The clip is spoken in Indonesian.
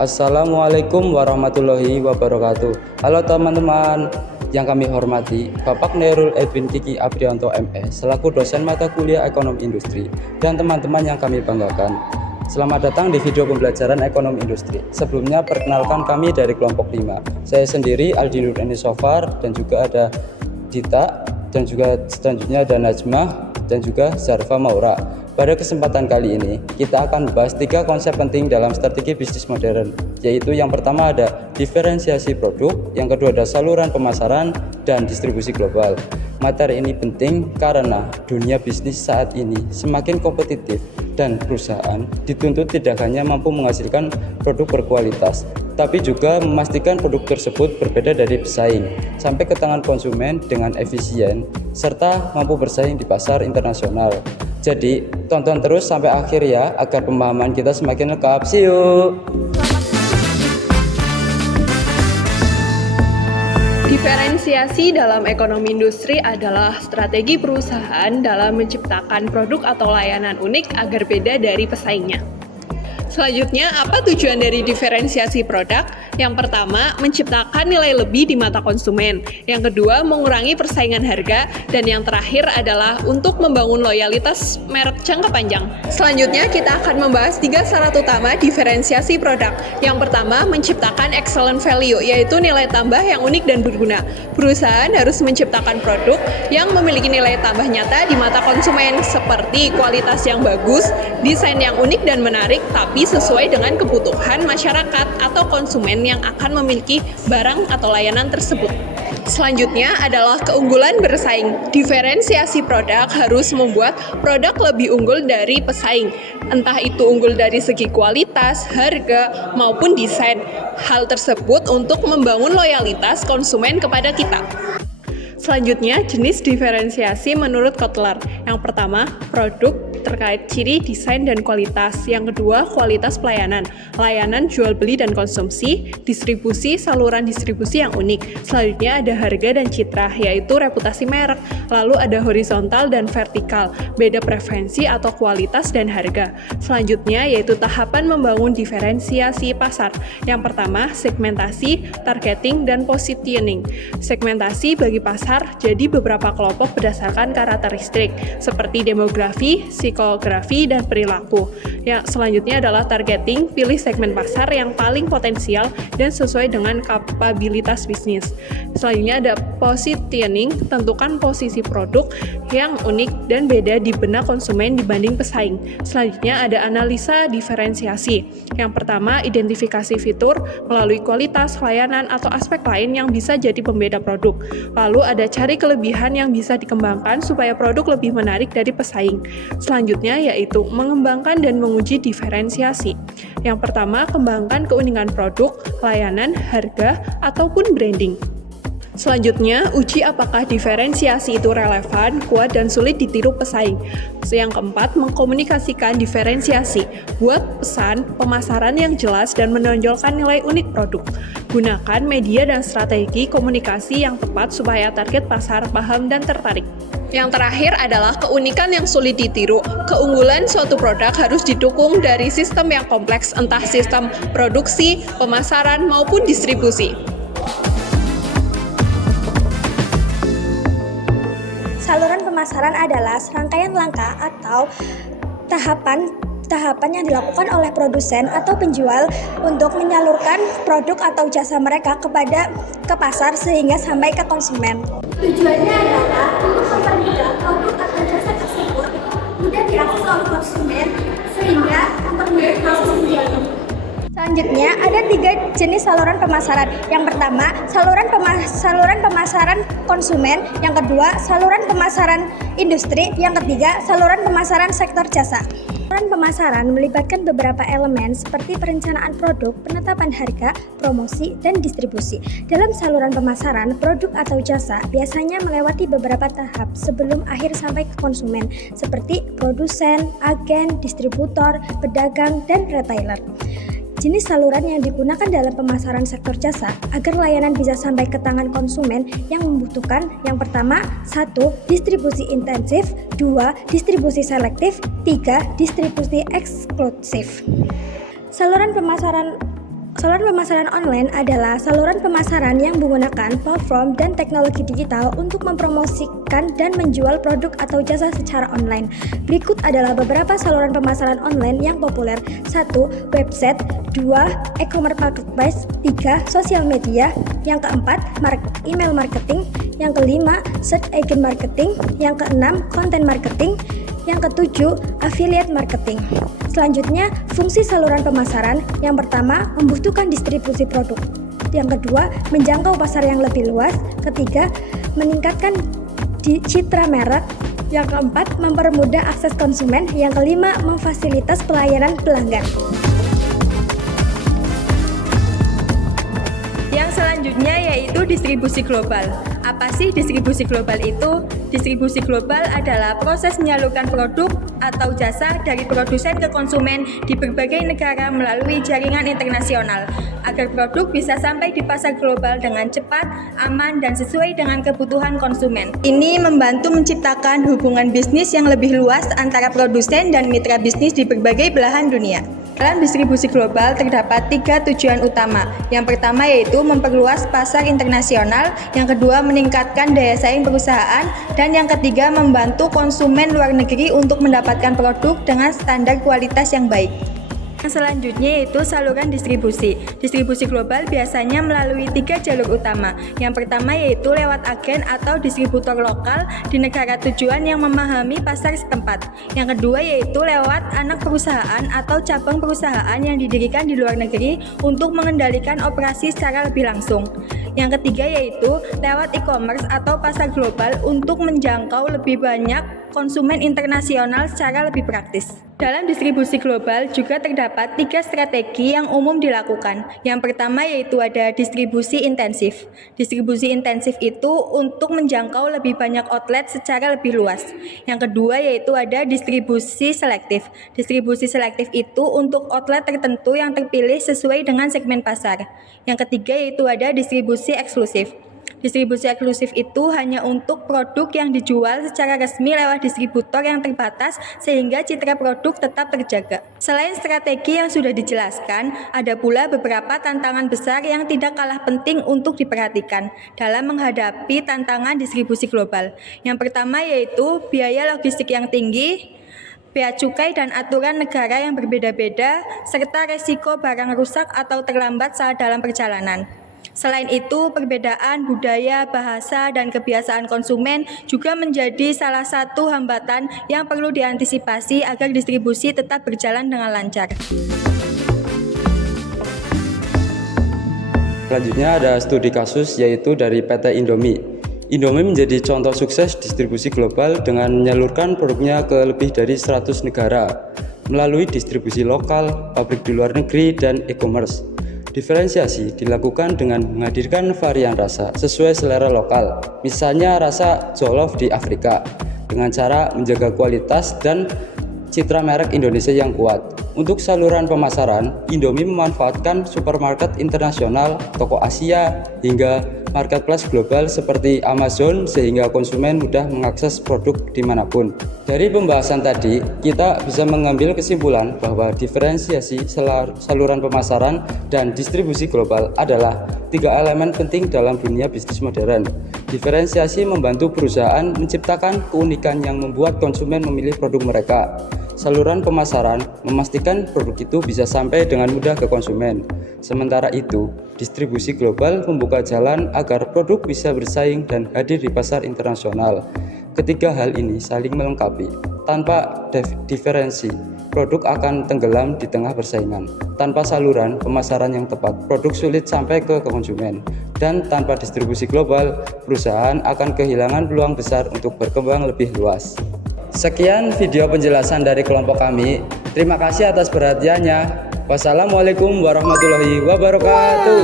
Assalamualaikum warahmatullahi wabarakatuh. Halo teman-teman yang kami hormati, Bapak Nerul Edwin Kiki Aprianto MS selaku dosen mata kuliah Ekonomi Industri dan teman-teman yang kami banggakan. Selamat datang di video pembelajaran Ekonomi Industri. Sebelumnya perkenalkan kami dari kelompok 5. Saya sendiri Aldi Nur Eni Sofar dan juga ada Dita dan juga selanjutnya ada Najmah dan juga Zarfa Maura. Pada kesempatan kali ini, kita akan membahas 3 konsep penting dalam strategi bisnis modern, yaitu yang pertama ada diferensiasi produk, yang kedua ada saluran pemasaran, dan distribusi global. Materi ini penting karena dunia bisnis saat ini semakin kompetitif dan perusahaan dituntut tidak hanya mampu menghasilkan produk berkualitas, tapi juga memastikan produk tersebut berbeda dari pesaing, sampai ke tangan konsumen dengan efisien, serta mampu bersaing di pasar internasional. Jadi, tonton terus sampai akhir ya, agar pemahaman kita semakin lengkap. See you! Diferensiasi dalam ekonomi industri adalah strategi perusahaan dalam menciptakan produk atau layanan unik agar beda dari pesaingnya. Selanjutnya, apa tujuan dari diferensiasi produk? Yang pertama, menciptakan nilai lebih di mata konsumen. Yang kedua, mengurangi persaingan harga. Dan yang terakhir adalah untuk membangun loyalitas merek jangka panjang. Selanjutnya, kita akan membahas 3 syarat utama diferensiasi produk. Yang pertama, menciptakan excellent value, yaitu nilai tambah yang unik dan berguna. Perusahaan harus menciptakan produk yang memiliki nilai tambah nyata di mata konsumen, seperti kualitas yang bagus, desain yang unik dan menarik, tapi sesuai dengan kebutuhan masyarakat atau konsumen yang akan memiliki barang atau layanan tersebut. Selanjutnya adalah keunggulan bersaing. Diferensiasi produk harus membuat produk lebih unggul dari pesaing, entah itu unggul dari segi kualitas, harga, maupun desain. Hal tersebut untuk membangun loyalitas konsumen kepada kita. Selanjutnya, jenis diferensiasi menurut Kotler. Yang pertama, produk terkait ciri, desain, dan kualitas. Yang kedua, kualitas pelayanan, layanan jual beli dan konsumsi, distribusi, saluran distribusi yang unik. Selanjutnya ada harga dan citra, yaitu reputasi merek. Lalu ada horizontal dan vertikal, beda preferensi atau kualitas dan harga. Selanjutnya yaitu tahapan membangun diferensiasi pasar. Yang pertama, segmentasi, targeting, dan positioning. Segmentasi bagi pasar jadi beberapa kelompok berdasarkan karakteristik seperti demografi, psikografi, dan perilaku. Yang selanjutnya adalah targeting, pilih segmen pasar yang paling potensial dan sesuai dengan kapabilitas bisnis. Selanjutnya ada positioning, tentukan posisi produk yang unik dan beda di benak konsumen dibanding pesaing. Selanjutnya ada analisa diferensiasi. Yang pertama, identifikasi fitur melalui kualitas, layanan, atau aspek lain yang bisa jadi pembeda produk. Lalu ada cari kelebihan yang bisa dikembangkan supaya produk lebih menarik dari pesaing. Selanjutnya yaitu mengembangkan dan menguji diferensiasi. Yang pertama, kembangkan keunikan produk, layanan, harga, ataupun branding. Selanjutnya, uji apakah diferensiasi itu relevan, kuat, dan sulit ditiru pesaing. Yang keempat, mengkomunikasikan diferensiasi. Buat pesan, pemasaran yang jelas dan menonjolkan nilai unik produk. Gunakan media dan strategi komunikasi yang tepat supaya target pasar paham dan tertarik. Yang terakhir adalah keunikan yang sulit ditiru. Keunggulan suatu produk harus didukung dari sistem yang kompleks, entah sistem produksi, pemasaran, maupun distribusi. Saluran pemasaran adalah serangkaian langkah atau tahapan yang dilakukan oleh produsen atau penjual untuk menyalurkan produk atau jasa mereka ke pasar sehingga sampai ke konsumen. Tujuannya adalah untuk mempermudah produk atau jasa tersebut mudah diakses oleh konsumen sehingga mempermudah proses penjualan. Selanjutnya ada 3 jenis saluran pemasaran. Yang pertama, saluran pemasaran konsumen. Yang kedua, saluran pemasaran industri. Yang ketiga, saluran pemasaran sektor jasa. Saluran pemasaran melibatkan beberapa elemen seperti perencanaan produk, penetapan harga, promosi, dan distribusi. Dalam saluran pemasaran, produk atau jasa biasanya melewati beberapa tahap sebelum akhir sampai ke konsumen, seperti produsen, agen, distributor, pedagang, dan retailer. Jenis saluran yang digunakan dalam pemasaran sektor jasa agar layanan bisa sampai ke tangan konsumen yang membutuhkan. Yang pertama, 1. Distribusi intensif, 2. Distribusi selektif, 3. Distribusi eksklusif. Saluran pemasaran Saluran pemasaran online adalah saluran pemasaran yang menggunakan platform dan teknologi digital untuk mempromosikan dan menjual produk atau jasa secara online. Berikut adalah beberapa saluran pemasaran online yang populer. 1. Website. 2. E-commerce marketplace. 3. Sosial media. Yang keempat, email marketing. Yang kelima, search engine marketing. Yang keenam, content marketing. Yang ketujuh, affiliate marketing. Selanjutnya, fungsi saluran pemasaran. Yang pertama, membutuhkan distribusi produk. Yang kedua, menjangkau pasar yang lebih luas. Ketiga, meningkatkan citra merek. Yang keempat, mempermudah akses konsumen. Yang kelima, memfasilitas pelayanan pelanggan. Yang selanjutnya yaitu distribusi global. Apa sih distribusi global itu? Distribusi global adalah proses menyalurkan produk atau jasa dari produsen ke konsumen di berbagai negara melalui jaringan internasional agar produk bisa sampai di pasar global dengan cepat, aman, dan sesuai dengan kebutuhan konsumen. Ini membantu menciptakan hubungan bisnis yang lebih luas antara produsen dan mitra bisnis di berbagai belahan dunia. Dalam distribusi global terdapat 3 tujuan utama. Yang pertama yaitu memperluas pasar internasional, yang kedua meningkatkan daya saing perusahaan, dan yang ketiga membantu konsumen luar negeri untuk mendapatkan produk dengan standar kualitas yang baik. Yang selanjutnya yaitu saluran distribusi. Distribusi global biasanya melalui 3 jalur utama. Yang pertama yaitu lewat agen atau distributor lokal di negara tujuan yang memahami pasar setempat. Yang kedua yaitu lewat anak perusahaan atau cabang perusahaan yang didirikan di luar negeri untuk mengendalikan operasi secara lebih langsung. Yang ketiga yaitu lewat e-commerce atau pasar global untuk menjangkau lebih banyak konsumen internasional secara lebih praktis. Dalam distribusi global juga terdapat 3 strategi yang umum dilakukan. Yang pertama yaitu ada distribusi intensif. Distribusi intensif itu untuk menjangkau lebih banyak outlet secara lebih luas. Yang kedua yaitu ada distribusi selektif. Distribusi selektif itu untuk outlet tertentu yang terpilih sesuai dengan segmen pasar. Yang ketiga yaitu ada distribusi eksklusif. Distribusi eksklusif itu hanya untuk produk yang dijual secara resmi lewat distributor yang terbatas sehingga citra produk tetap terjaga. Selain strategi yang sudah dijelaskan, ada pula beberapa tantangan besar yang tidak kalah penting untuk diperhatikan dalam menghadapi tantangan distribusi global. Yang pertama yaitu biaya logistik yang tinggi, bea cukai dan aturan negara yang berbeda-beda, serta resiko barang rusak atau terlambat saat dalam perjalanan. Selain itu, perbedaan budaya, bahasa, dan kebiasaan konsumen juga menjadi salah satu hambatan yang perlu diantisipasi agar distribusi tetap berjalan dengan lancar. Selanjutnya ada studi kasus yaitu dari PT Indomie. Indomie menjadi contoh sukses distribusi global dengan menyalurkan produknya ke lebih dari 100 negara melalui distribusi lokal, pabrik di luar negeri, dan e-commerce. Diferensiasi dilakukan dengan menghadirkan varian rasa sesuai selera lokal, misalnya rasa jollof di Afrika, dengan cara menjaga kualitas dan citra merek Indonesia yang kuat. Untuk saluran pemasaran, Indomie memanfaatkan supermarket internasional, toko Asia, hingga marketplace global seperti Amazon sehingga konsumen mudah mengakses produk dimanapun. Dari pembahasan tadi, kita bisa mengambil kesimpulan bahwa diferensiasi saluran pemasaran dan distribusi global adalah 3 elemen penting dalam dunia bisnis modern. Diferensiasi membantu perusahaan menciptakan keunikan yang membuat konsumen memilih produk mereka. Saluran pemasaran memastikan produk itu bisa sampai dengan mudah ke konsumen. Sementara itu, distribusi global membuka jalan agar produk bisa bersaing dan hadir di pasar internasional. Ketiga hal ini saling melengkapi. Tanpa diferensi, produk akan tenggelam di tengah persaingan. Tanpa saluran pemasaran yang tepat, produk sulit sampai ke konsumen. Dan tanpa distribusi global, perusahaan akan kehilangan peluang besar untuk berkembang lebih luas. Sekian video penjelasan dari kelompok kami. Terima kasih atas perhatiannya. Wassalamualaikum warahmatullahi wabarakatuh.